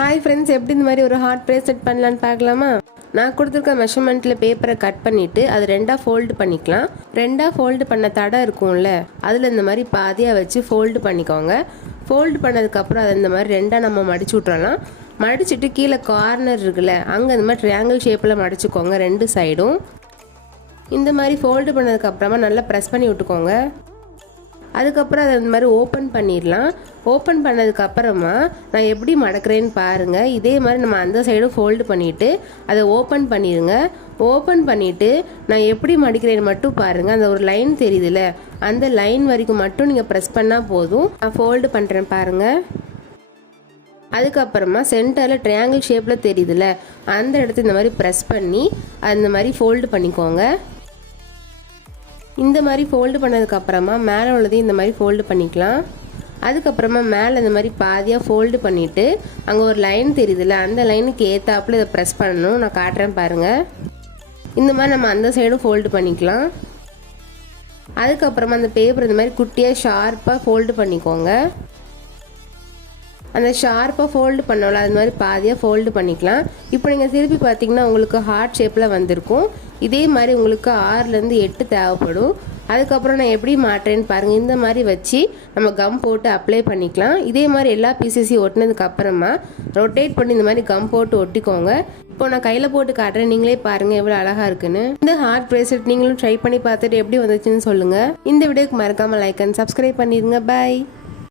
Hi friends, எப்படி இந்த மாதிரி ஒரு ஹார்ட் பிரேஸ்லெட் பண்ணலான்னு பார்க்கலாமா? நான் கொடுத்துருக்க மெஷர்மெண்ட்டில் பேப்பரை கட் பண்ணிவிட்டு அது ரெண்டாக ஃபோல்டு பண்ணிக்கலாம். ரெண்டாக ஃபோல்டு பண்ண தடை இருக்கும்ல, அதில் இந்த மாதிரி பாதியாக வச்சு ஃபோல்டு பண்ணிக்கோங்க. ஃபோல்டு பண்ணதுக்கப்புறம் அதை இந்த மாதிரி ரெண்டாக நம்ம மடிச்சு விட்றலாம். மடிச்சுட்டு கீழே கார்னர் இருக்குல்ல, அங்கே இந்த மாதிரி ட்ரையாங்கிள் ஷேப்பில் மடிச்சுக்கோங்க ரெண்டு சைடும். இந்த மாதிரி ஃபோல்டு பண்ணதுக்கப்புறமா நல்லா ப்ரெஸ் பண்ணி விட்டுக்கோங்க. அதுக்கப்புறம் அதை இந்த மாதிரி ஓப்பன் பண்ணிடலாம். ஓப்பன் பண்ணதுக்கப்புறமா நான் எப்படி மடக்கிறேன்னு பாருங்கள். இதே மாதிரி நம்ம அந்த சைடும் ஃபோல்டு பண்ணிவிட்டு அதை ஓப்பன் பண்ணிடுங்க. ஓப்பன் பண்ணிவிட்டு நான் எப்படி மடிக்கிறேன்னு மட்டும் பாருங்கள். அந்த ஒரு லைன் தெரியுதுல்ல, அந்த லைன் வரைக்கும் மட்டும் நீங்கள் ப்ரெஸ் பண்ணால் போதும். நான் ஃபோல்டு பண்ணுறேன் பாருங்கள். அதுக்கப்புறமா சென்டரில் ட்ரையாங்கிள் ஷேப்பில் தெரியுதுல்ல, அந்த இடத்துல இந்த மாதிரி ப்ரெஸ் பண்ணி அந்த மாதிரி ஃபோல்டு பண்ணிக்கோங்க. இந்த மாதிரி ஃபோல்டு பண்ணதுக்கப்புறமா மேலே உள்ளதையும் இந்த மாதிரி ஃபோல்டு பண்ணிக்கலாம். அதுக்கப்புறமா மேலே இந்த மாதிரி பாதியாக ஃபோல்டு பண்ணிவிட்டு அங்கே ஒரு லைன் தெரியுதுல்ல, அந்த லைனுக்கு ஏற்றாப்புல இதை ப்ரெஸ் பண்ணணும். நான் காட்டுறேன் பாருங்கள். இந்த மாதிரி நம்ம அந்த சைடும் ஃபோல்டு பண்ணிக்கலாம். அதுக்கப்புறமா அந்த பேப்பர் இந்த மாதிரி குட்டியாக ஷார்ப்பாக ஃபோல்டு பண்ணிக்கோங்க. அந்த ஷார்ப்பாக ஃபோல்டு பண்ணோம்ல, அது மாதிரி பாதியாக ஃபோல்டு பண்ணிக்கலாம். இப்போ நீங்கள் திருப்பி பார்த்தீங்கன்னா உங்களுக்கு ஹார்ட் ஷேப்பில் வந்திருக்கும். இதே மாதிரி உங்களுக்கு 6லேருந்து 8 தேவைப்படும். அதுக்கப்புறம் நான் எப்படி மாட்டுறேன்னு பாருங்கள். இந்த மாதிரி வச்சு நம்ம கம் போட்டு அப்ளை பண்ணிக்கலாம். இதே மாதிரி எல்லா பீசஸையும் ஒட்டினதுக்கப்புறமா ரொட்டேட் பண்ணி இந்த மாதிரி கம் போட்டு ஒட்டிக்கோங்க. இப்போ நான் கையில் போட்டு காட்டுறேன், நீங்களே பாருங்கள் எவ்வளோ அழகாக இருக்குன்னு. இந்த ஹார்ட் பிரேஸ்லெட் நீங்களும் ட்ரை பண்ணி பார்த்துட்டு எப்படி வந்துச்சுன்னு சொல்லுங்கள். இந்த வீடியோக்கு மறக்காமல் லைக் அண்ட் சப்ஸ்கிரைப் பண்ணிடுங்க. பாய்.